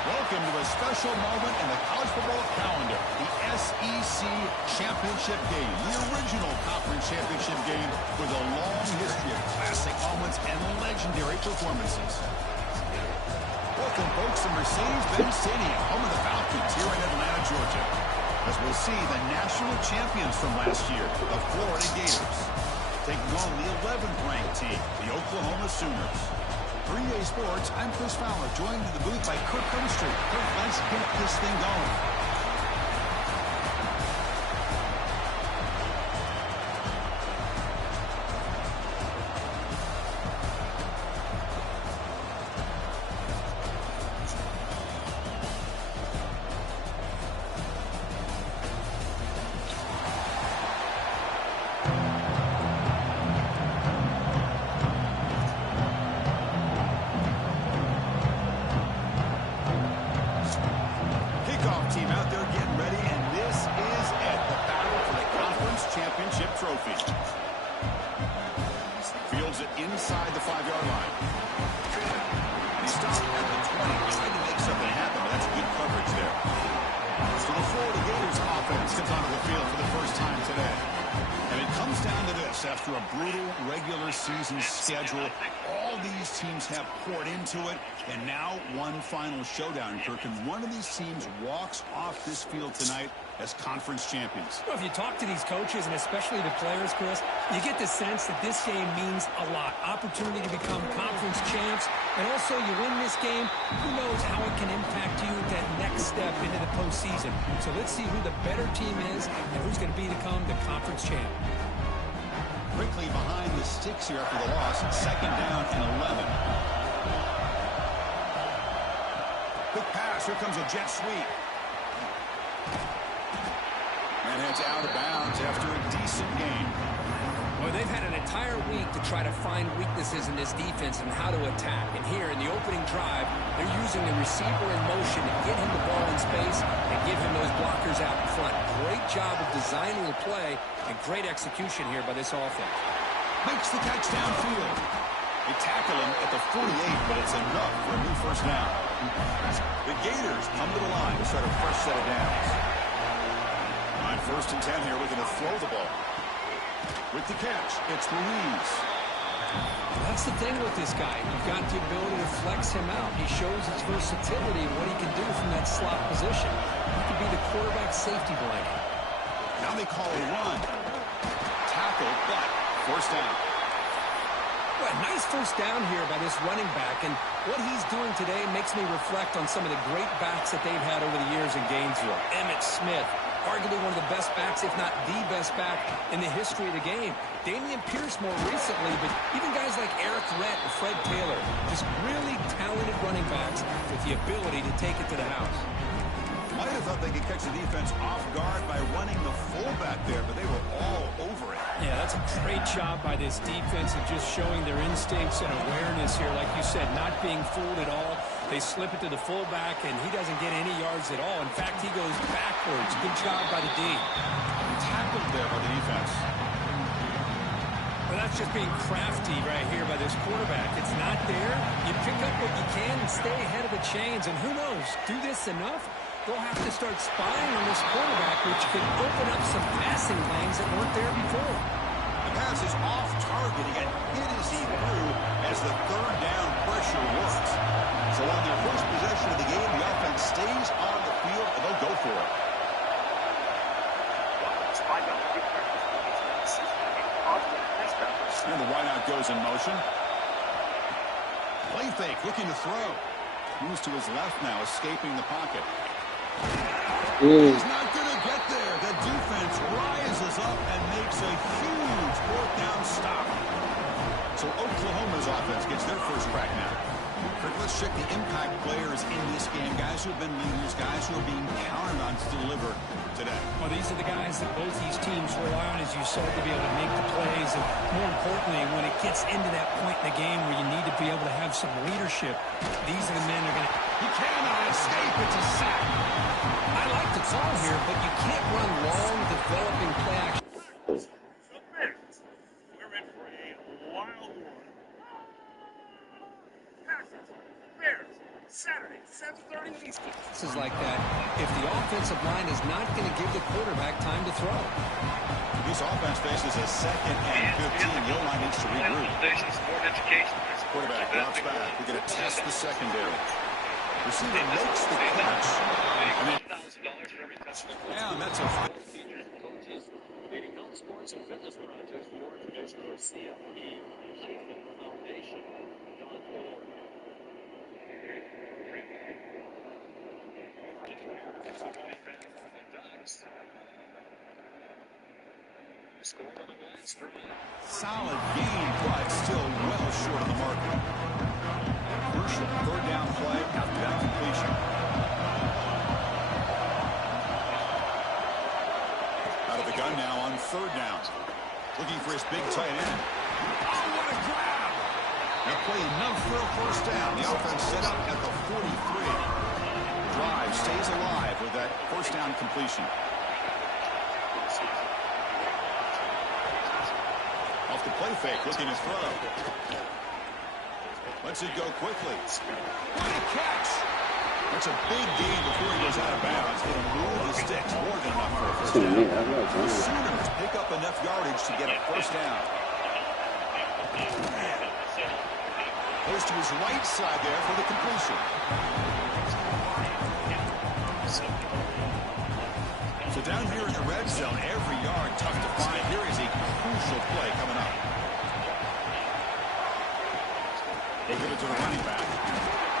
Welcome to a special moment in the college football calendar, the SEC Championship Game, the original conference championship game with a long history of classic moments and legendary performances. Welcome, folks, to Mercedes-Benz Stadium, home of the Falcons here in Atlanta, Georgia, as we'll see the national champions from last year, the Florida Gators, taking on the 11th-ranked team, the Oklahoma Sooners. 3A Sports, I'm Chris Fowler, joined in the booth by Kirk Street. Kirk, let's get this thing going. Team out there getting ready, and this is it, the battle for the conference championship trophy. Fields it inside the 5-yard line. He stopped at the 20, trying to make something happen, but that's good coverage there. So the Florida Gators offense comes onto the field for the first time today. And it comes down to this. After a brutal regular season schedule, all these teams have poured into it, and now one final showdown, Kirk, and one of these teams walks off this field tonight as conference champions. Well, if you talk to these coaches, and especially the players, Chris, you get the sense that this game means a lot. Opportunity to become conference champs, and also you win this game, who knows how it can impact you that next step into the postseason. So let's see who the better team is and who's going to become the conference champ. Quickly behind the sticks here after the loss, 2nd down and 11. Quick pass, here comes a jet sweep. And heads out of bounds after a decent game. Well, they've had an entire week to try to find weaknesses in this defense and how to attack. And here in the opening drive, they're using the receiver in motion to get him the ball in space and give him those blockers out in front. Great job of designing the play and great execution here by this offense. Makes the catch downfield. They tackle him at the 48, but it's enough for a new first down. The Gators come to the line to start a fresh set of downs. On 1st and 10 here, looking to throw the ball. With the catch, it's Ruiz. That's the thing with this guy. You've got the ability to flex him out. He shows his versatility and what he can do from that slot position. He could be the quarterback safety blanket. Now they call a run. Tackle, but first down. Well, nice first down here by this running back, and what he's doing today makes me reflect on some of the great backs that they've had over the years in Gainesville. Emmitt Smith, arguably one of the best backs, if not the best back in the history of the game. Dameon Pierce more recently, but even guys like Eric Rett and Fred Taylor, just really talented running backs with the ability to take it to the house. Might have thought they could catch the defense off guard by running the fullback there, but they were all over it. Yeah, that's a great job by this defense of just showing their instincts and awareness here. Like you said, not being fooled at all. They slip it to the fullback, and he doesn't get any yards at all. In fact, he goes backwards. Good job by the D. Tackled there by the defense. Well, that's just being crafty right here by this quarterback. It's not there. You pick up what you can and stay ahead of the chains. And who knows, do this enough, they'll have to start spying on this quarterback, which could open up some passing lanes that weren't there before. The pass is off target. He got hit as he threw as the 3rd down pressure in motion. Play fake, looking to throw. Moves to his left now, escaping the pocket. He's not going to get there. The defense rises up and makes a huge fourth down stop. So Oklahoma's offense gets their first crack now. Let's check the impact players in this game. Guys who have been leaders, guys who are being counted on to deliver today. Well, these are the guys that both these teams rely on, as you said, to be able to make the plays. And more importantly, when it gets into that point in the game where you need to be able to have some leadership, these are the men that are going to... He cannot escape. It's a sack. I like the call here, but you can't run long, developing play action. We're in for a wild one. Saturday, 7:30 Eastern. This is like that. If the offensive line is not going to give the quarterback time to throw. This offense faces a 2nd and 15. The O-line needs to regroup. Quarterback drops back. We're going to test the secondary. Receiver makes the catch. Yeah, and that's a... Sports and fitness projects, more information for CFP, Foundation.org. Solid game, but still well short of the mark. Crucial 3rd down play after that completion. Out of the gun now on 3rd down. Looking for his big tight end. Oh, what a grab! They'll play enough for a 1st down. The offense set up at the 43. Drive stays alive with that 1st down completion. Off the play fake, looking to throw. Lets it go quickly. What a catch! That's a big gain before he goes out of bounds. It'll move the sticks more than enough for a 1st down. The Sooners pick up enough yardage to get a 1st down. Goes to his right side there for the completion. So down here in the red zone, every yard tough to find. Here is a crucial play coming up. They give it to the running back.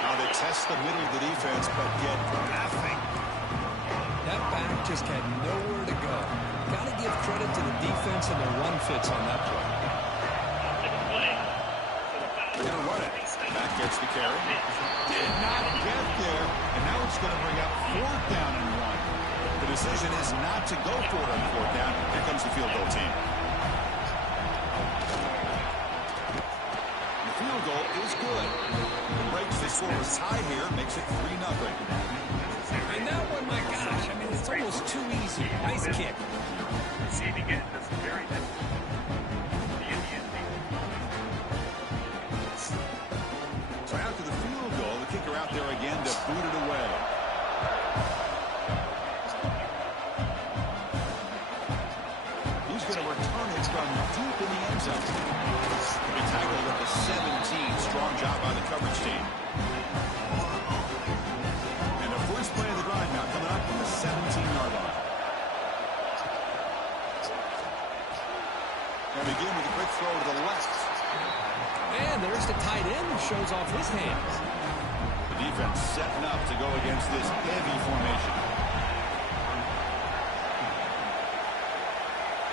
Now they test the middle of the defense, but get nothing. That back just had nowhere to go. Got to give credit to the defense and their run fits on that play. They're going to run it. Back gets the carry. Did not get there, and now it's going to bring up 4th down and 1. The decision is not to go for it on 4th down. Here comes the field goal team. The field goal is good. It breaks the score tie here, makes it 3-0. And that one, my gosh, I mean, it's almost too easy. Nice kick. Receiving it is very difficult. So after the field goal, the kicker out there again to boot it away. He's going to return it from deep in the end zone. He tackled at the 17. Strong job by the coverage team. And the first play of the drive now coming up from the 17-yard line. And begin with a quick throw to the left. And there's the tight end who shows off his hands. The defense setting up to go against this heavy formation.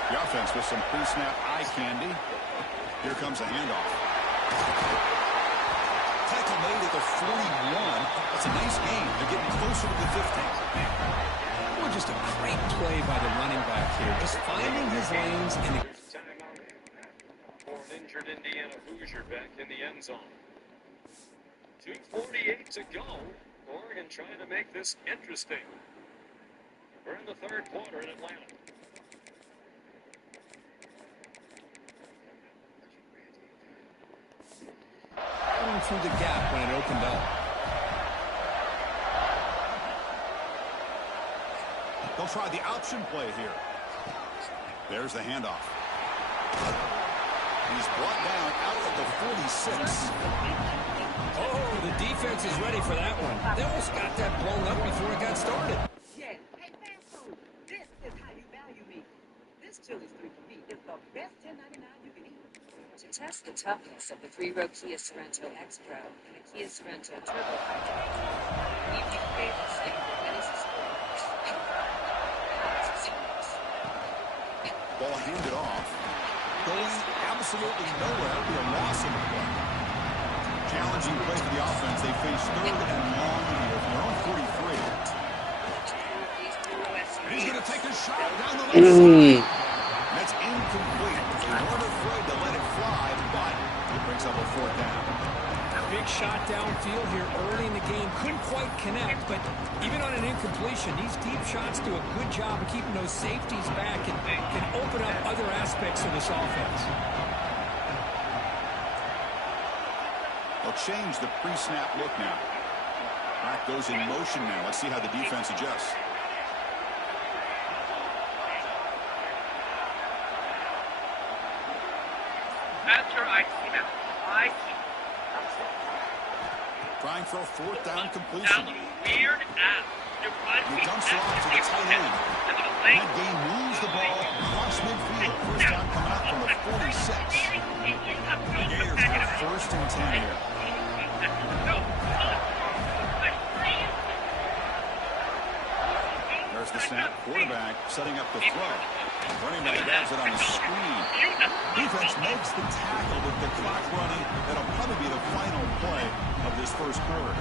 The offense with some pre-snap eye candy. Here comes a handoff. Tackle made at the 41. That's a nice gain. They're getting closer to the 15. Well, just a great play by the running back here. Just finding his lanes and... For an injured Indiana Hoosier back in the end zone. 2:48 to go. Oregon trying to make this interesting. We're in the 3rd quarter in Atlanta. Running through the gap when it opened up. They'll try the option play here. There's the handoff. He's brought down out at the 46. Oh, the defense is ready for that one. They almost got that blown up before it got started. Yes. Hey, fast food. This is how you value me. This Chili's 3 for me is the best $10.99 you can eat. To test the toughness of the 3-row Kia Sorento X-Pro and the Kia Sorento Turbo Hybrid, we've recreated the same for many sports. Ball handed off. Going absolutely nowhere. It'll be a loss in the play. Challenging play for the offense. They face 3rd and long here from their own 43. And he's going to take a shot down the left side. That's incomplete. They weren't afraid to let it fly, but it brings up a 4th down. Big shot downfield here early in the game. Couldn't quite connect, but even on an incompletion, these deep shots do a good job of keeping those safeties back and can open up other aspects of this offense. They'll change the pre-snap look now. Back goes in motion now. Let's see how the defense adjusts. That's your IQ now. IQ. Trying for a 4th down Now completion. weird ass. He dumps it off to the tight end. That game moves the ball across midfield. First down coming out from the 46. The Gators have 1st and 10 here. There's the snap. Quarterback setting up the throw. Running back grabs it on the screen. Defense makes the tackle with the clock running. That'll probably be the final play of this first quarter.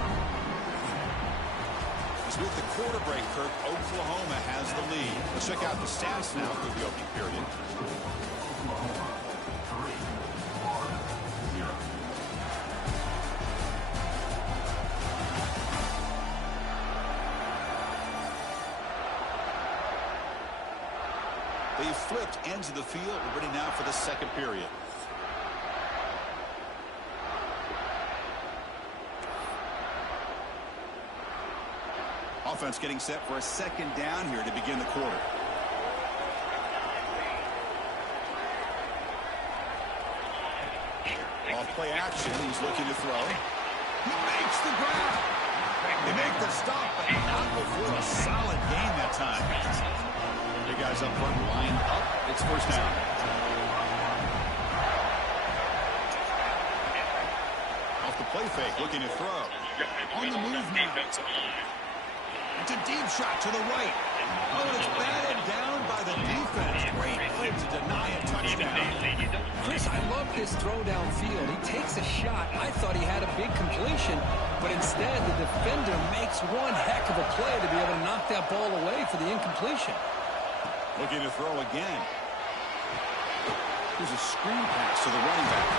As with the quarter break, Kirk, Oklahoma has the lead. Let's check out the stats now through the opening period. They flipped ends of the field. We're ready now for the second period. Offense getting set for a 2nd down here to begin the quarter. Off play action. He's looking to throw. He makes the grab. They make the stop, but not before a solid gain that time. Big guys up front lined up. It's first down. Off the play fake, looking to throw. On the move now. It's a deep shot to the right. Oh, and it's batted down by the defense. Great play to deny a touchdown. Chris, I love this throw downfield. He takes a shot. I thought he had a big completion, but instead the defender makes one heck of a play to be able to knock that ball away for the incompletion. Looking to throw again. Here's a screen pass to the running back.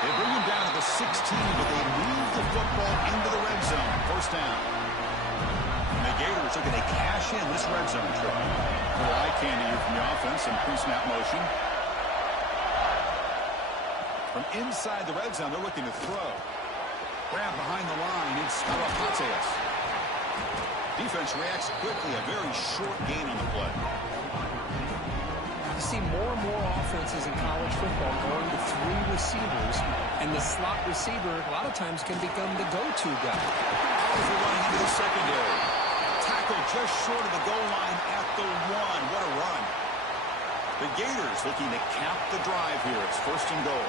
They bring him down to the 16, but they move the football into the red zone. First down. And the Gators looking to cash in this red zone trip. A little eye candy here from the offense in pre-snap motion. From inside the red zone, they're looking to throw. Grab behind the line. It's Ohlahomaaaa. Defense reacts quickly. A very short gain on the play. You see more and more offenses in college football going to 3 receivers, and the slot receiver a lot of times can become the go-to guy. Powerful running into the secondary. Tackle just short of the goal line at the 1. What a run. The Gators looking to cap the drive here. It's 1st and goal.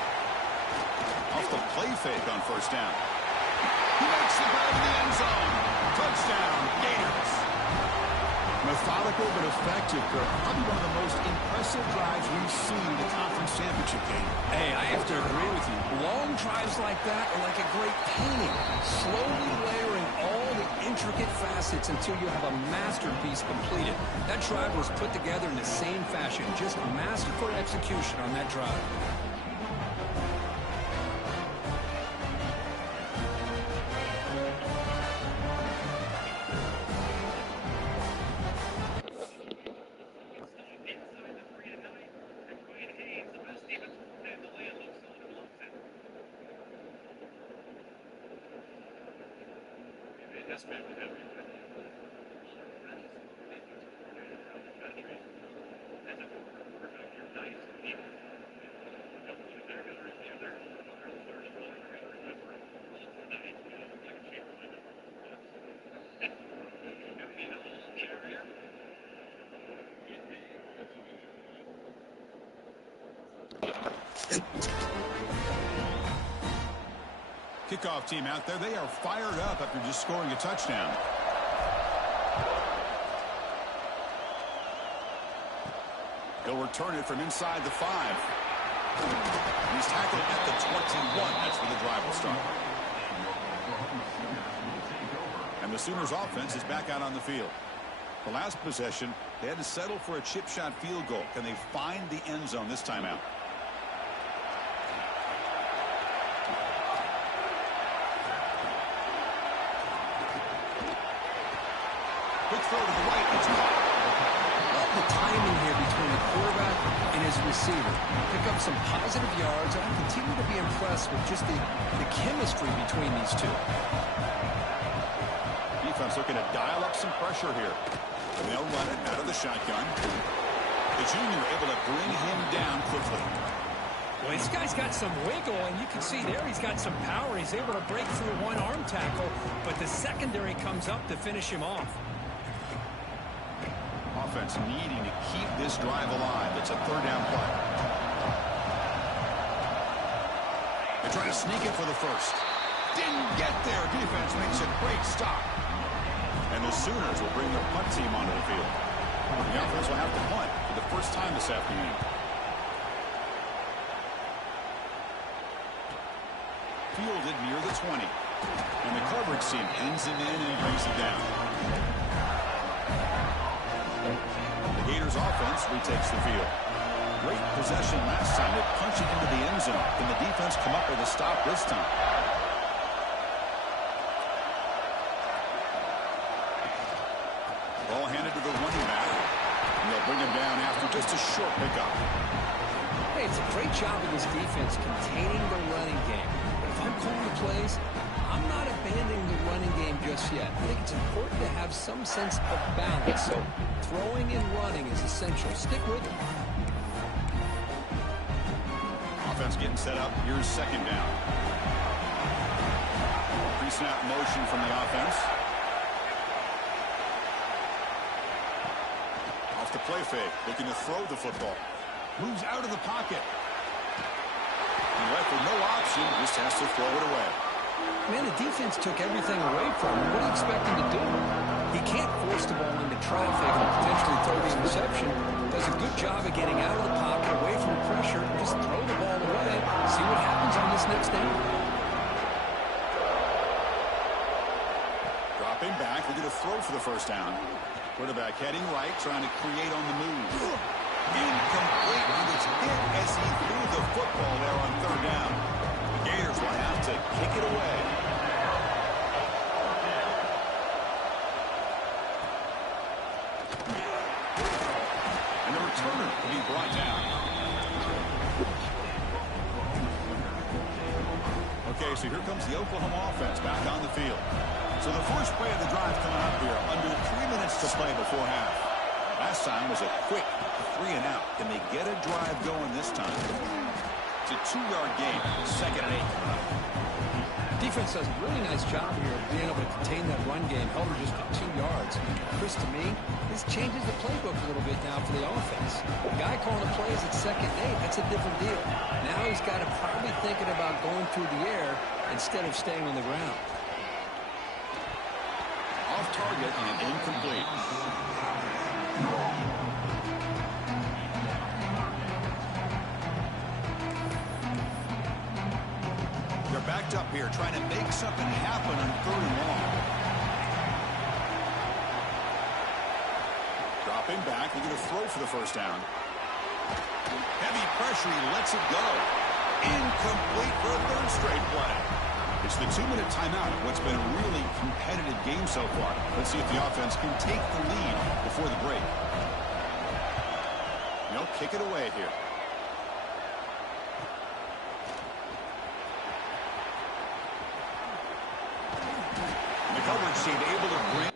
Off the play fake on first down. He makes the grab in the end zone. Touchdown, Gators. Methodical but effective, Kirk. Probably one of the most impressive drives we've seen in the conference championship game. Hey, I have to agree with you. Long drives like that are like a great painting. Slowly layering all the intricate facets until you have a masterpiece completed. That drive was put together in the same fashion. Just masterful execution on that drive. Kickoff team out there, they are fired up after just scoring a touchdown. He'll return it from inside the 5. He's tackled at the 21. That's where the drive will start. And the Sooners offense is back out on the field. The last possession, they had to settle for a chip shot field goal. Can they find the end zone this time out? Quick throw to the right. It's caught. Love the timing here between the quarterback and his receiver. Pick up some positive yards, and I continue to be impressed with just the chemistry between these two. Defense looking to dial up some pressure here. And they'll run it out of the shotgun. The junior able to bring him down quickly. Well, this guy's got some wiggle, and you can see there he's got some power. He's able to break through one arm tackle, but the secondary comes up to finish him off. Offense needing to keep this drive alive. It's a third down play. They're trying to sneak it for the first. Didn't get there. Defense makes a great stop. And the Sooners will bring the punt team onto the field. The offense will have to punt for the first time this afternoon. Fielded near the 20. And the coverage team pins him in and brings it down. The Gators offense retakes the field. Great possession last time. They punch it into the end zone. Can the defense come up with a stop this time? Ball handed to the running back. And they'll bring him down after just a short pickup. Hey, it's a great job of this defense containing the running game. But if I'm calling the plays, I'm not abandoning the running game just yet. I think it's important to have some sense of balance. So throwing and running is essential. Stick with it. Offense getting set up. Here's second down. Pre-snap motion from the offense. Off the play fake. Looking to throw the football. Moves out of the pocket. And left with no option. Just has to throw it away. Man, the defense took everything away from him. What do you expect him to do? He can't force the ball into traffic and potentially throw the interception. Does a good job of getting out of the pocket, away from the pressure, and just throw the ball away. See what happens on this next down. Dropping back, looking to throw for the first down. Quarterback heading right, trying to create on the move. Incomplete, and it's hit as he threw the football there on third down. The Gators will have to kick it away. And the returner will be brought down. Okay, so here comes the Oklahoma offense back on the field. So the first play of the drive coming up here, under 3 minutes to play before half. Last time was a quick 3 and out. Can they get a drive going this time? It's a 2-yard gain, second and 8. Defense does a really nice job here of being able to contain that run game, held him just to 2 yards. Chris, to me, this changes the playbook a little bit now for the offense. The guy calling the plays at second and 8, that's a different deal. Now he's got to probably thinking about going through the air instead of staying on the ground. Off target and incomplete. They're backed up here, trying to make something happen on third and long. Dropping back, looking to throw for the first down. Heavy pressure, he lets it go. Incomplete for a third straight play. It's the 2-minute timeout of what's been a really competitive game so far. Let's see if the offense can take the lead before the break. They'll kick it away here. And the coverage team able to bring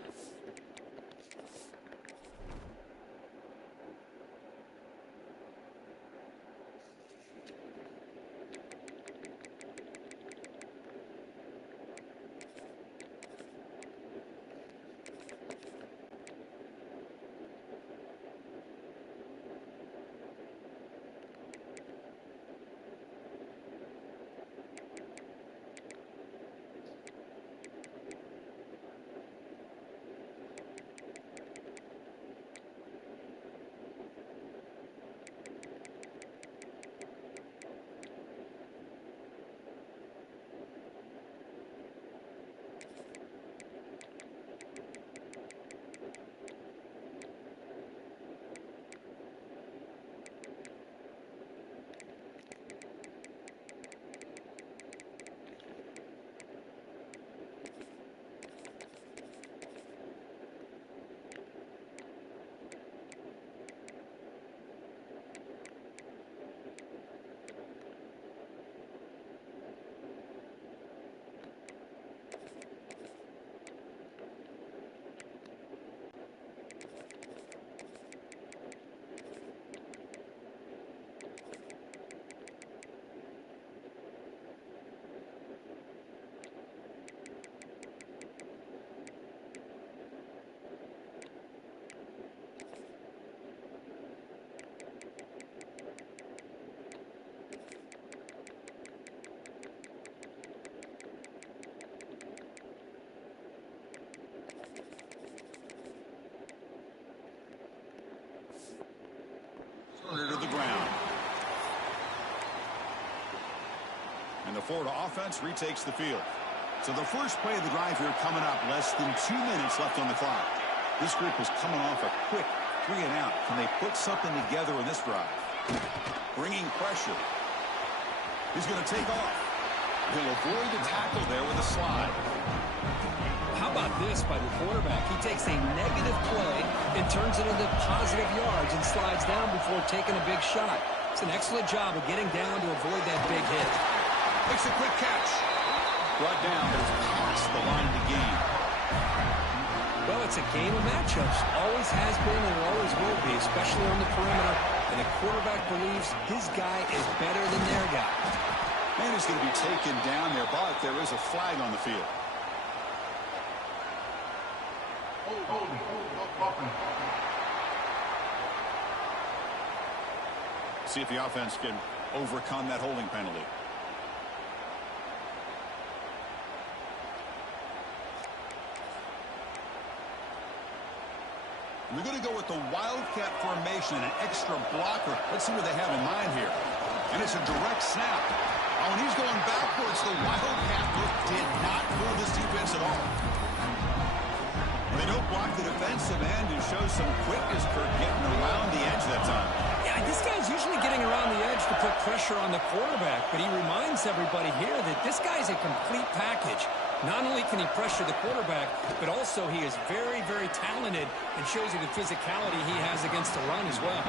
Florida offense retakes the field. So the first play of the drive here coming up. Less than 2 minutes left on the clock. This group is coming off a quick 3 and out. Can they put something together in this drive? Bringing pressure. He's going to take off. He'll avoid the tackle there with a slide. How about this by the quarterback? He takes a negative play and turns it into positive yards and slides down before taking a big shot. It's an excellent job of getting down to avoid that big hit. Makes a quick catch. Brought down, but it's past the line of the game. Well, it's a game of matchups. Always has been and it always will be, especially on the perimeter. And the quarterback believes his guy is better than their guy. And he's going to be taken down there, but there is a flag on the field. See if the offense can overcome that holding penalty. We're going to go with the Wildcat formation, an extra blocker. Let's see what they have in mind here. And it's a direct snap. Oh, and he's going backwards. The Wildcat look did not fool this defense at all. They don't block the defensive end and show some quickness for getting around the edge that time. Yeah, this guy's usually getting around the edge to put pressure on the quarterback, but he reminds everybody here that this guy's a complete package. Not only can he pressure the quarterback, but also he is very, very talented and shows you the physicality he has against the run as well.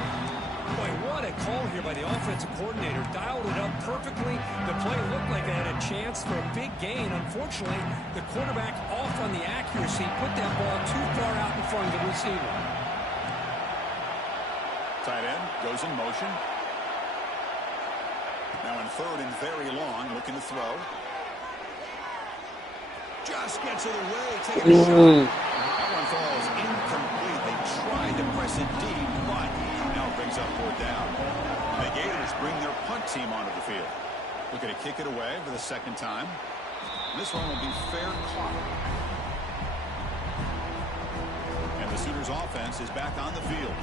Boy, what a call here by the offensive coordinator. Dialed it up perfectly. The play looked like they had a chance for a big gain. Unfortunately, the quarterback off on the accuracy, put that ball too far out in front of the receiver. Tight end goes in motion. Now in third and very long, looking to throw. Just gets it away, taking a shot. That one falls incomplete. They tried to press it deep, but now brings up fourth down. The Gators bring their punt team onto the field. Looking to kick it away for the second time. This one will be fair caught. And the Sooners offense is back on the field.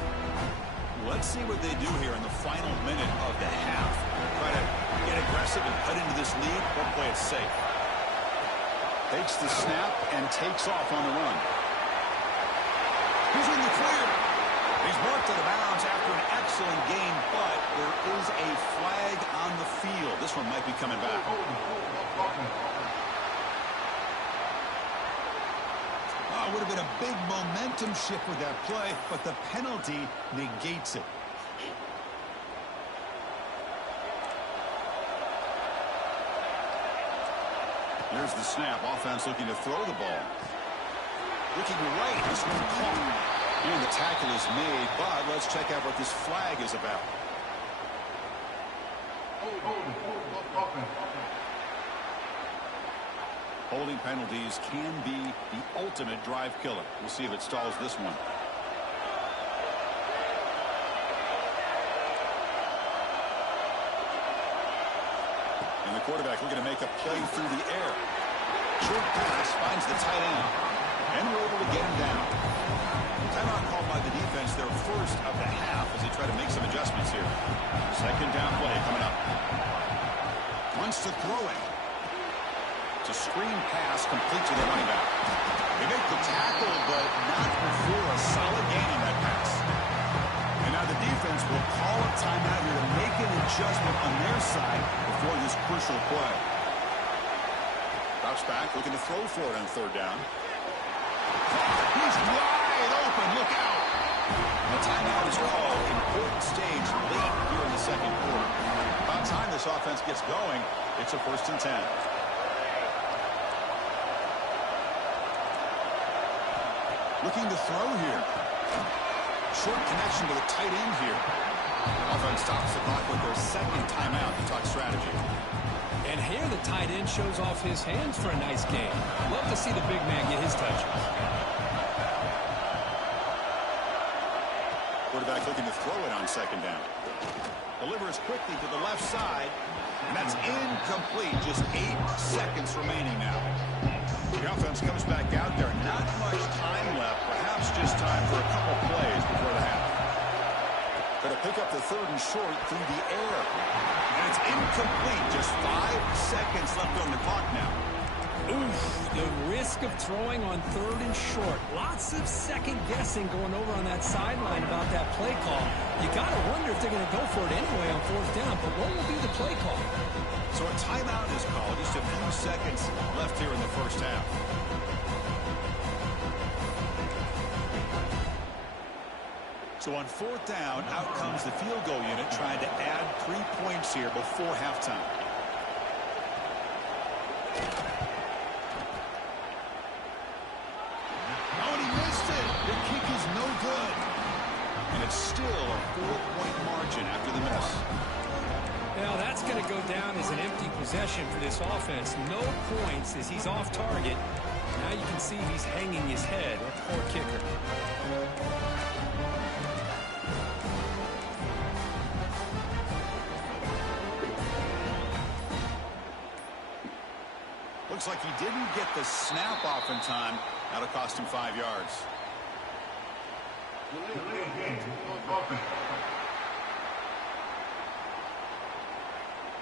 Let's see what they do here in the final minute of the half. Try to get aggressive and cut into this lead or play it safe. Takes the snap and takes off on the run. He's in the clear. He's marked out of bounds after an excellent game, but there is a flag on the field. This one might be coming back. Oh, it would have been a big momentum shift with that play, but the penalty negates it. Here's the snap. Offense looking to throw the ball. Looking right. This one caught. And the tackle is made, but let's check out what this flag is about. Holding penalties can be the ultimate drive killer. We'll see if it stalls this one. And the quarterback looking to make a play through the air. Short pass finds the tight end. And we're able to get him down. Timeout called by the defense, their first of the half, as they try to make some adjustments here. Second down play coming up. Wants to throw it. It's a screen pass complete to the running back. They make the tackle, but not before a solid gain on that pass. And now the defense will call a timeout here to make an adjustment on their side before this crucial play. Drops back, looking to throw for it on third down. He's wide open. Look out. The timeout is called. Important stage late here in the second quarter. About time this offense gets going. It's a 1st and 10. Looking to throw here. Short connection to the tight end here. Offense stops the clock with their second timeout to talk strategy. And here the tight end shows off his hands for a nice game. Love to see the big man get his touches. Quarterback looking to throw it on second down. Delivers quickly to the left side. And that's incomplete. Just 8 seconds remaining now. The offense comes back out there. Not much time left. Perhaps just time for a couple plays before the half. Going to pick up the third and short through the air. And it's incomplete. Just 5 seconds left on the clock now. Oof, the risk of throwing on 3rd and short. Lots of second guessing going over on that sideline about that play call. You got to wonder if they're going to go for it anyway on 4th down, but what will be the play call? So a timeout is called. Just a few seconds left here in the first half. So on 4th down, out comes the field goal unit trying to add 3 points here before halftime. Oh, and he missed it. The kick is no good. And it's still a 4-point margin after the miss. Now that's going to go down as an empty possession for this offense. No points as he's off target. Now you can see he's hanging his head. A poor kicker. Looks like he didn't get the snap off in time. That'll cost him 5 yards.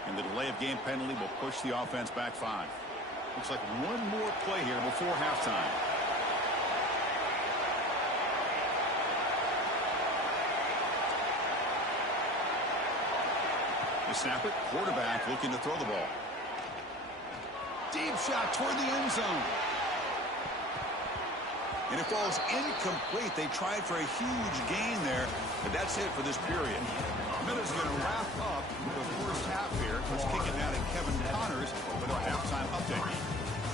And the delay of game penalty will push the offense back 5. Looks like one more play here before halftime. They snap it. Quarterback looking to throw the ball. Deep shot toward the end zone. And it falls incomplete. They tried for a huge gain there, but that's it for this period. Miller's going to wrap up the first half here. Let's kick it down to Kevin Connors with our halftime update.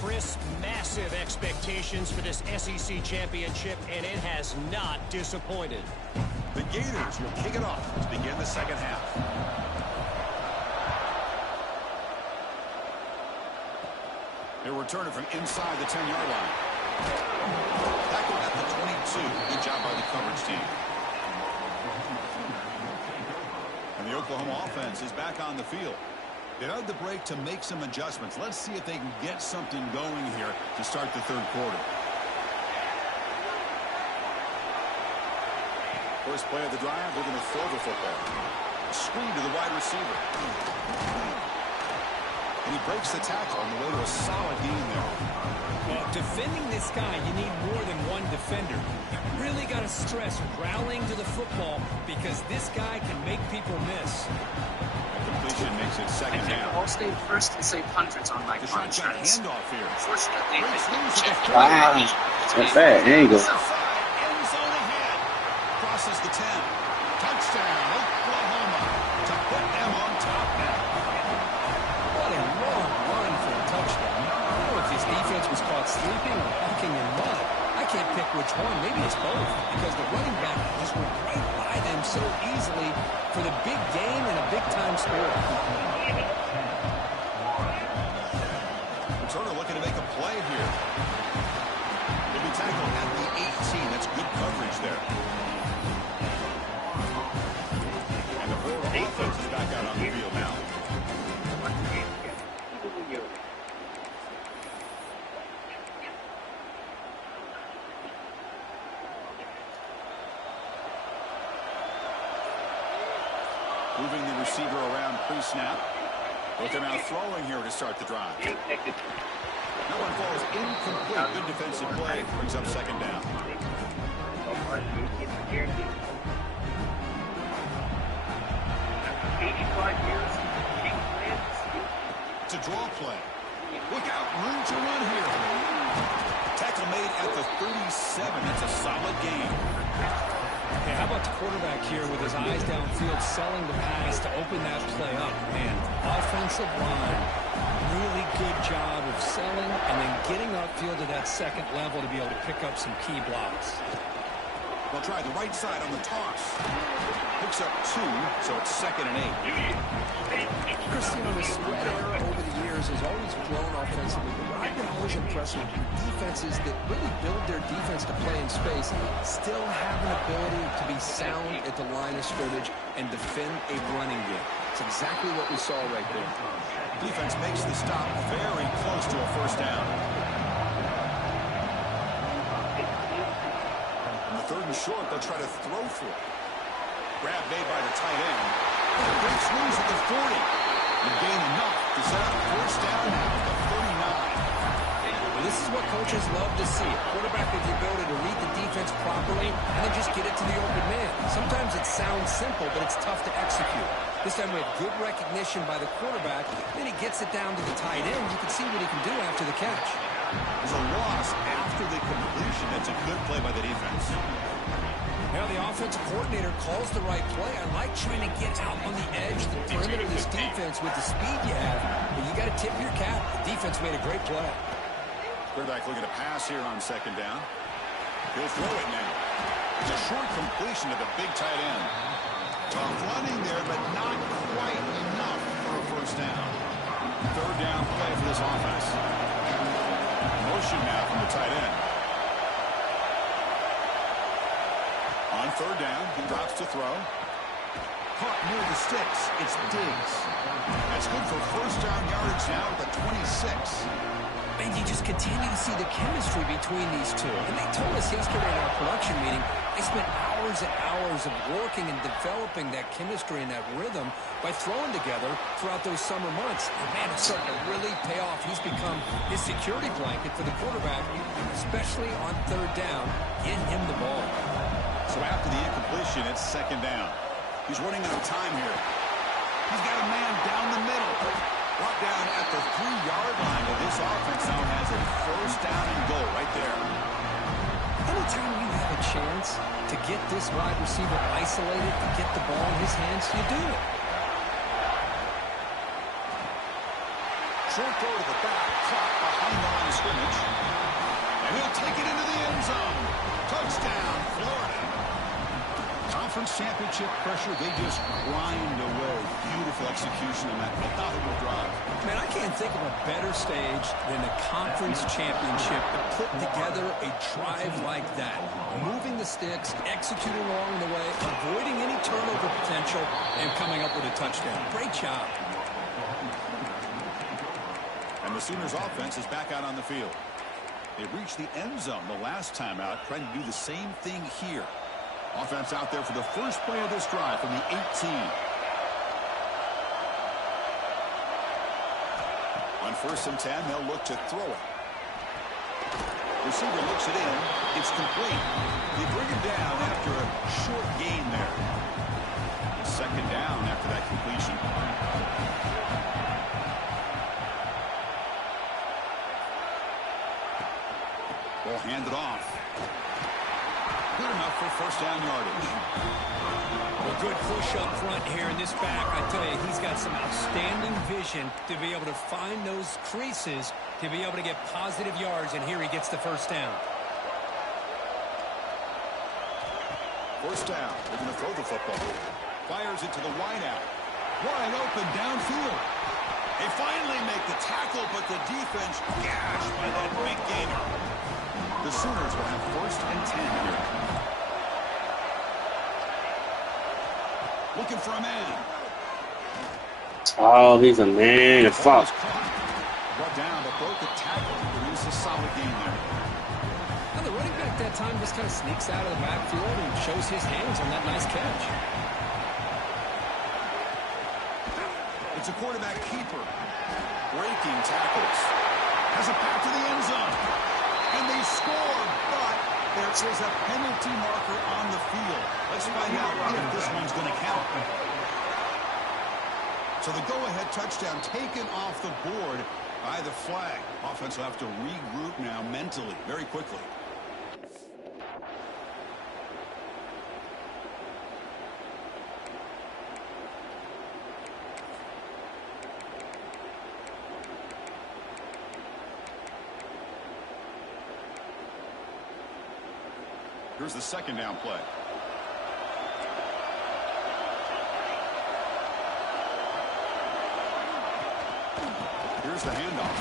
Chris, massive expectations for this SEC championship, and it has not disappointed. The Gators will kick it off to begin the second half. They'll return it from inside the 10-yard line. Tackled at the 22. Good job by the coverage team. And the Oklahoma offense is back on the field. They had the break to make some adjustments. Let's see if they can get something going here to start the third quarter. First play of the drive, we're going to throw the football. Screen to the wide receiver. And he breaks the tackle on the way to a solid gain there. Well, defending this guy, you need more than one defender. You really got to stress rallying to the football because this guy can make people miss. Completion makes it second down. I'll stay first and save hundreds on my The shotgun contracts. handoff here. Unfortunately, I didn't check. Wow. That's bad. There you go. End zone ahead. Crosses the 10. Touchdown, Oklahoma, to put them on top now. What a long run for a touchdown. I don't know if his defense was caught sleeping or walking in mud. I can't pick which one. Maybe it's both because the running back just went right by them so easily for the big gain and a big-time score. Turner looking to make a play here. He'll be tackled at the 18. That's good coverage there. And the Florida offense is back out on the field now. Moving the receiver around pre-snap. Looking out throwing here to start the drive. That one falls incomplete. Good defensive play. Brings up second down. It's a draw play. Look out. Room to run here. Tackle made at the 37. That's a solid gain. Hey, how about the quarterback here with his eyes downfield selling the pass to open that play up? Man, offensive line, really good job of selling and then getting upfield to that second level to be able to pick up some key blocks. They'll try the right side on the toss. Picks up 2, so it's 2nd and 8. Christian, the spread era over the years has always grown offensively, but what I've been always impressed with defenses that really build their defense to play in space still have an ability to be sound at the line of scrimmage and defend a running game. It's exactly what we saw right there. Defense makes the stop very close to a first down. On the 3rd and short, they'll try to throw for it. Grab made by the tight end. Big swings at the 40. You gain enough to set up first down now at the 39. Well, this is what coaches love to see. A quarterback with the ability to read the defense properly and then just get it to the open man. Sometimes it sounds simple, but it's tough to execute. This time we have good recognition by the quarterback. Then he gets it down to the tight end. You can see what he can do after the catch. There's a loss after the completion. That's a good play by the defense. Now the offensive coordinator calls the right play. I like trying to get out on the edge, the perimeter of this defense with the speed you have. But you got to tip your cap. The defense made a great play. Quarterback looking to pass here on second down. He'll throw it now. It's a short completion to the big tight end. Tough running there, but not quite enough for a first down. Third down play for this offense. Motion now from the tight end. On third down, he drops to throw. Caught near the sticks. It's Diggs. That's good for first down yardage now at the 26. And you just continue to see the chemistry between these two. And they told us yesterday in our production meeting, they spent hours and hours of working and developing that chemistry and that rhythm by throwing together throughout those summer months. And man, it's starting to really pay off. He's become his security blanket for the quarterback, especially on third down. Get him the ball. So after the incompletion, it's second down. He's running out of time here. He's got a man down the middle. Brought down at the 3-yard line, but this offense now has a first down and goal right there. Anytime you have a chance to get this wide receiver isolated, to get the ball in his hands, you do it. Short throw to the back, caught behind the line of scrimmage. And he'll take it into the end zone. Touchdown, Florida. Conference championship pressure, they just grind away. Beautiful execution on that methodical drive. Man, I can't think of a better stage than a conference championship to put together a drive like that. Moving the sticks, executing along the way, avoiding any turnover potential, and coming up with a touchdown. Great job. And the Sooners offense is back out on the field. They reached the end zone the last time out, trying to do the same thing here. Offense out there for the first play of this drive from the 18. On 1st and 10, they'll look to throw it. Receiver looks it in. It's complete. They bring him down after a short gain there. Second down after that completion. Ball handed off. Good enough for first down yardage. A good push up front here in this back. I tell you, he's got some outstanding vision to be able to find those creases, to be able to get positive yards, and here he gets the first down. First down. They're going to throw the football. Fires it to the wideout. Wide open downfield. They finally make the tackle, but the defense gashed by that big gainer. The Sooners will have 1st and 10 here. Looking for a man. Oh, he's a man. Fuck. Brought down, but broke the tackle. Produce a solid game there. Now the running back that time just kind of sneaks out of the backfield and shows his hands on that nice catch. It's a quarterback keeper. Breaking tackles. Has it back to the end zone. And they score, but there is a penalty marker on the field. Let's find out if this one's going to count. So the go-ahead touchdown taken off the board by the flag. Offense will have to regroup now mentally very quickly. Here's the second down play. Here's the handoff.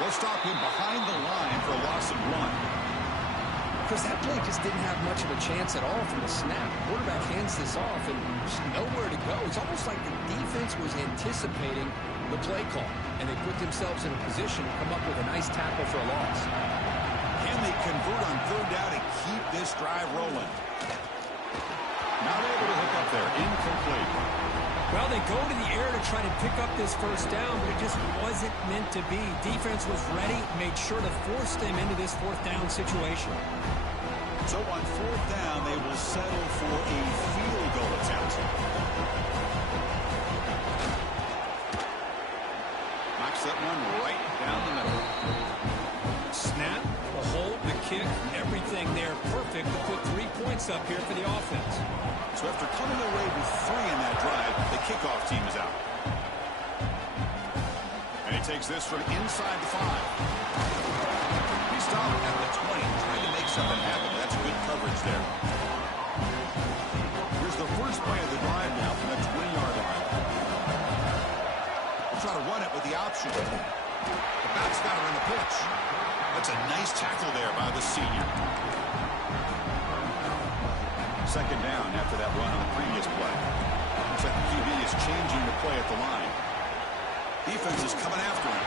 They'll stop him behind the line for a loss of 1. Because that play just didn't have much of a chance at all from the snap. The quarterback hands this off and there's nowhere to go. It's almost like the defense was anticipating the play call, and they put themselves in a position to come up with a nice tackle for a loss. Can they convert on third down and keep this drive rolling? Not able to hook up there. Incomplete. Well, they go to the air to try to pick up this first down, but it just wasn't meant to be. Defense was ready, made sure to force them into this fourth down situation. So on fourth down, they will settle for a field goal attempt. Knocks that one right down the middle. Snap, the hold, the kick, everything there perfect to put 3 points up here for the offense. So after coming away with 3 in that drive, the kickoff team is out. And he takes this from inside the 5. He stopped at the 20, trying to make something happen. That's good coverage there. Here's the first play of the drive now from the 20-yard line. We'll try to run it with the option. The back's got her in the pitch. That's a nice tackle there by the senior. Second down after that run on the previous play. Looks like the QB is changing the play at the line. Defense is coming after him.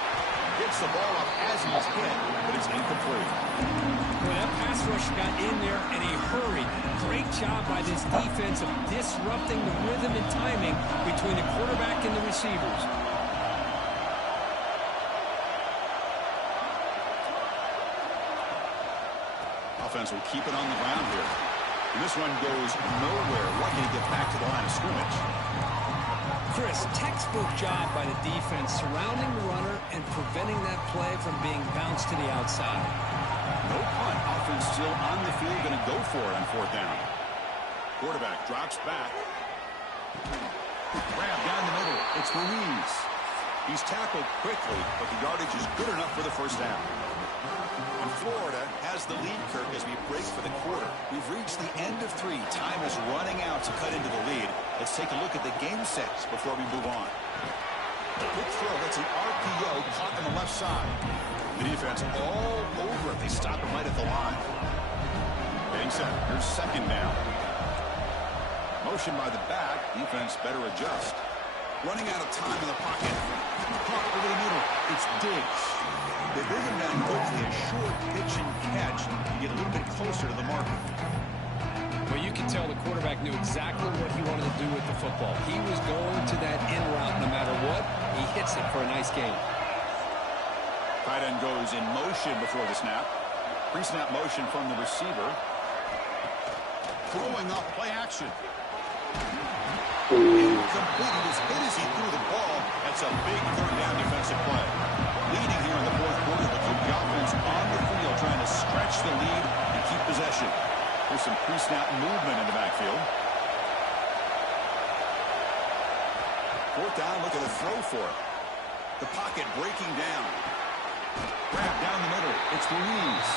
Gets the ball up as he's hit, but it's incomplete. Well, that pass rush got in there in a hurry. Great job by this defense of disrupting the rhythm and timing between the quarterback and the receivers. Offense will keep it on the ground here. And this one goes nowhere. Lucky to get back to the line of scrimmage. Chris, textbook job by the defense surrounding the runner and preventing that play from being bounced to the outside. No punt. Offense still on the field, going to go for it on fourth down. Quarterback drops back. Grab down the middle. It's Ruiz. He's tackled quickly, but the yardage is good enough for the first down. And Florida has the lead, Kirk, as we break for the quarter. We've reached the end of 3. Time is running out to cut into the lead. Let's take a look at the game sets before we move on. Quick throw. That's an RPO caught on the left side. The defense all over it. They stop him right at the line. Getting set. Here's second down. Motion by the back. Defense better adjust. Running out of time in the pocket. Pump over the middle. It's Diggs. They bring him down quickly. A short pitch and catch to get a little bit closer to the marker. Well, you can tell the quarterback knew exactly what he wanted to do with the football. He was going to that in route no matter what. He hits it for a nice gain. Tight end goes in motion before the snap. Pre-snap motion from the receiver. Throwing up play action. Incomplete. He was hit as he threw the ball. That's a big third down defensive play. Leading here in the fourth quarter, but keep the offense on the field, trying to stretch the lead and keep possession. There's some pre-snap movement in the backfield. Fourth down, look at the throw for it. The pocket breaking down. Grab down the middle. It's Ruiz.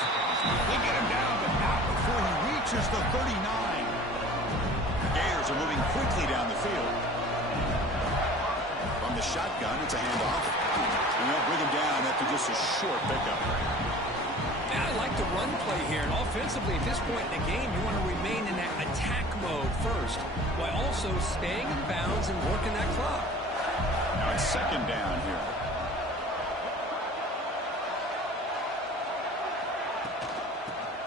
They get him down, but not before he reaches the 39. Gators are moving quickly down the field. From the shotgun, it's a handoff. And they'll bring him down after just a short pickup. And I like the run play here. And offensively, at this point in the game, you want to remain in that attack mode first, while also staying in bounds and working that clock. Now it's second down here.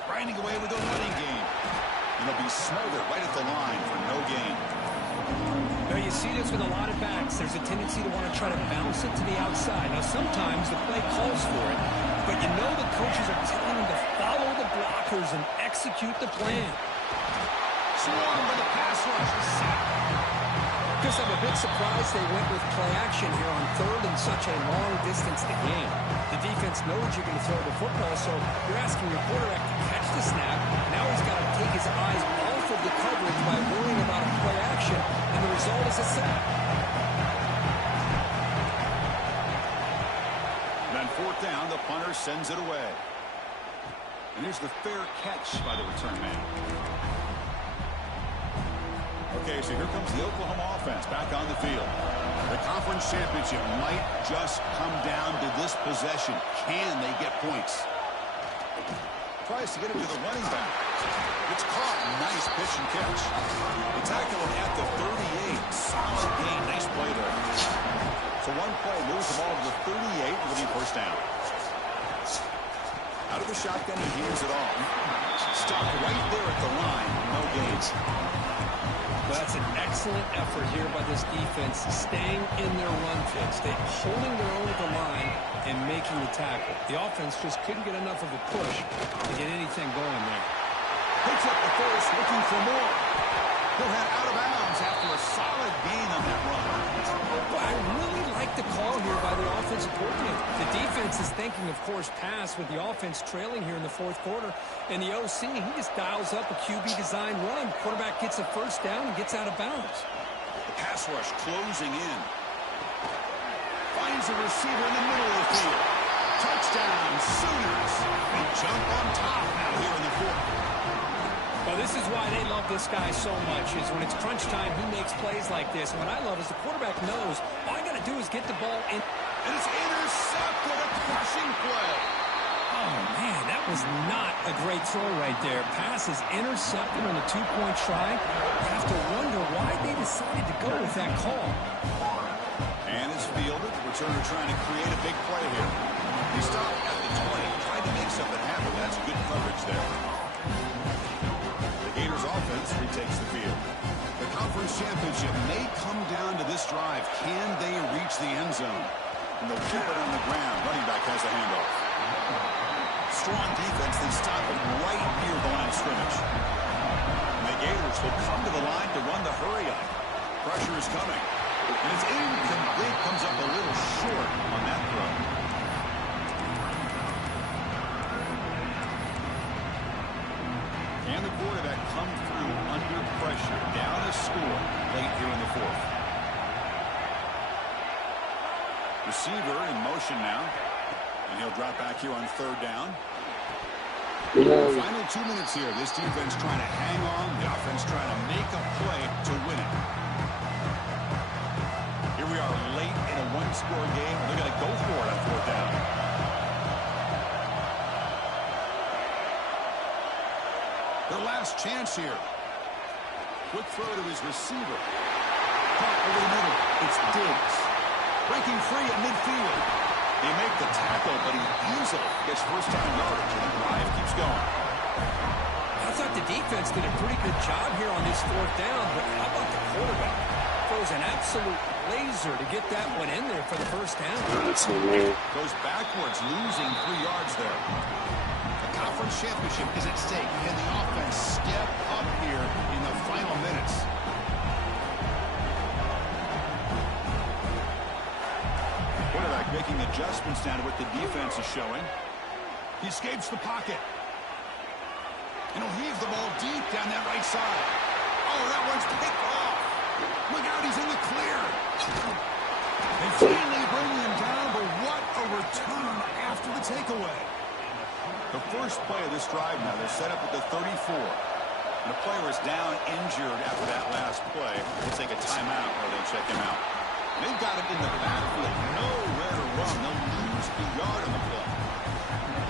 Grinding away with the running game. And they'll be smothered right at the line for no gain. Now you see this with a lot of backs. There's a tendency to want to try to bounce it to the outside. Now sometimes the play calls for it, but you know the coaches are telling them to follow the blockers and execute the plan. Swarmed by the pass rush. Chris, I'm a bit surprised they went with play action here on third and such a long distance to gain. The defense knows you're going to throw the football, so you're asking your quarterback to catch the snap. Now he's got to take his eyes off of the coverage by worrying about a play action, and the result is a sack. Then fourth down, the punter sends it away. And here's the fair catch by the return man. Okay, so here comes the Oklahoma offense back on the field. The conference championship might just come down to this possession. Can they get points? Tries to get it to the running back. It's caught. Nice pitch and catch. They tackle him at the 38. Solid gain. Nice play there. So one play moves the ball to the 38. It'll be first down. Out of the shotgun, he hands it off. Stopped right there at the line. No gains. Well, that's an excellent effort here by this defense, staying in their run fix. They're holding their own at the line and making the tackle. The offense just couldn't get enough of a push to get anything going there. Picks up the first, looking for more. He'll head out of bounds after a solid gain on that run. Well, I really like the call here by the offensive coordinator. The defense is thinking, of course, pass with the offense trailing here in the fourth quarter. And the OC, he just dials up a QB-designed run. Quarterback gets a first down and gets out of bounds. The pass rush closing in. Finds a receiver in the middle of the field. Touchdown, Sooners. They jump on top now here in the fourth. Well, this is why they love this guy so much, is when it's crunch time, he makes plays like this. And what I love is the quarterback knows all I got to do is get the ball in. And it's intercepted, a crushing play. Oh, man, that was not a great throw right there. Pass is intercepted on the two-point try. You have to wonder why they decided to go with that call. And it's fielded. Returner trying to create a big play here. He stopped at the 20, tried to make something happen. That's good coverage there. The Gators offense retakes the field. The conference championship may come down to this drive. Can they reach the end zone? And they'll keep it on the ground. Running back has the handoff. Strong defense. They stop him right near the line of scrimmage. And the Gators will come to the line to run the hurry up. Pressure is coming. And it's incomplete. Comes up a little short on that throw. And the quarterback come through under pressure. Down a score late here in the fourth. Receiver in motion now. And he'll drop back here on third down. Final 2 minutes here. This defense trying to hang on. The offense trying to make a play to win it. Here we are late in a one-score game. They're going to go for it on fourth down. Their last chance here. Quick throw to his receiver. Caught over the middle. It's Diggs. Breaking free at midfield. They make the tackle, but he easily gets first-time yardage, and the drive keeps going. I thought the defense did a pretty good job here on this fourth down, but how about the quarterback? Throws an absolute laser to get that one in there for the first down. Goes backwards, losing 3 yards there. The conference championship is at stake. Can the offense step up here in the final minutes? Quarterback making adjustments down to what the defense is showing. He escapes the pocket. And he'll heave the ball deep down that right side. Oh, that one's picked off. Look out, he's in the clear. They finally bring him down, but what a return after the takeaway. The first play of this drive now, they're set up at the 34. And the player is down injured after that last play. They'll take a timeout or they'll check him out. They've got him in the backfield. Nowhere to run. They'll lose a yard on the play.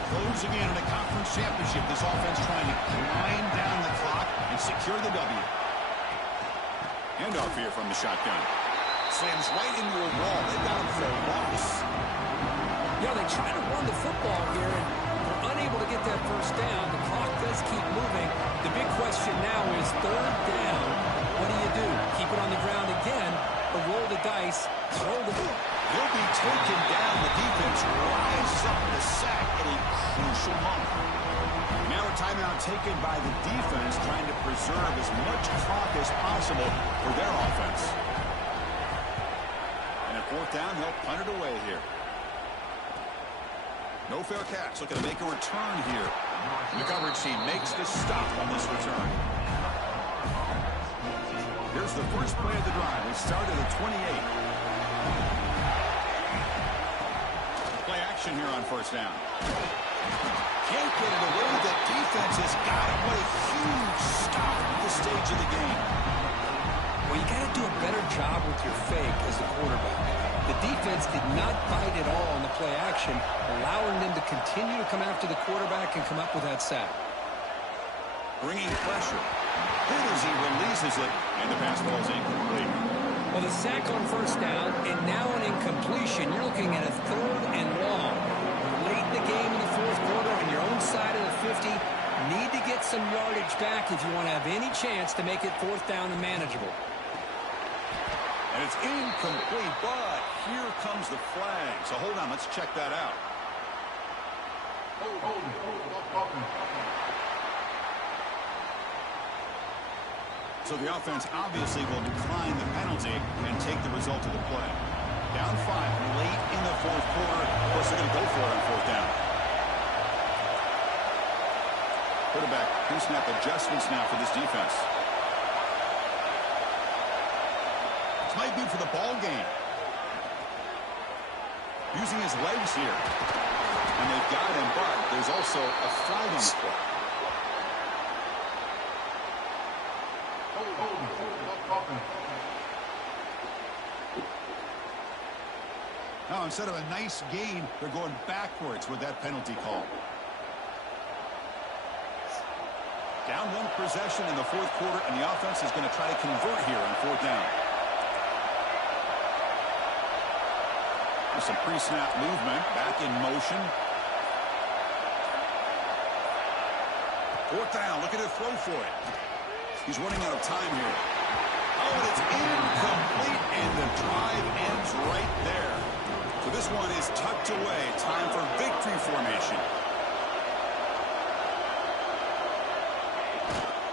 Closing in on a conference championship. This offense trying to grind down the clock and secure the W. Handoff here from the shotgun. Slams right into a wall. They've got him for a loss. Yeah, they try to run the football here, and they're unable to get that first down. The clock does keep moving. The big question now is third down. What do? Keep it on the ground again, or roll the dice, throw the ball. He'll be taken down. The defense rises up in the sack at a crucial moment. Now a timeout taken by the defense, trying to preserve as much clock as possible for their offense. And at fourth down, they'll punt it away here. No fair catch. Looking to make a return here. The coverage team makes the stop on this return. Here's the first play of the drive. They start at the 28. Play action here on first down. Can't get it away. The defense has got it. What a huge stop at this stage of the game. Well, you got to do a better job with your fake as the quarterback. The defense did not bite at all on the play action, allowing them to continue to come after the quarterback and come up with that sack. Bringing pressure. Then as he releases it, and the pass ball is incomplete. Well, the sack on first down, and now an incompletion. You're looking at a third and long. Late in the game in the fourth quarter on your own yardage back if you want to have any chance to make it 4th down and manageable. And it's incomplete, but here comes the flag. So hold on, let's check that out. So the offense obviously will decline the penalty and take the result of the play. Down 5 late in the 4th quarter. Of course, they're going to go for it on 4th down. Quarterback pre-snap adjustments now for this defense. This might be for the ball game. Using his legs here. And they've got him, but there's also a flag on the play. Now, instead of a nice gain, they're going backwards with that penalty call. Down 1 possession in the 4th quarter, and the offense is going to try to convert here on 4th down. There's some pre-snap movement, back in motion. 4th down, looking to throw for it. He's running out of time here. Oh, and it's incomplete, and the drive ends right there. So this one is tucked away. Time for victory formation.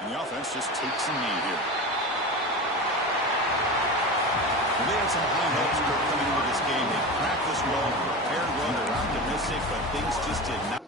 And the offense just takes a knee here. Well, they had some high hopes coming into this game. They practiced well, prepared well, they're optimistic, but things just did not.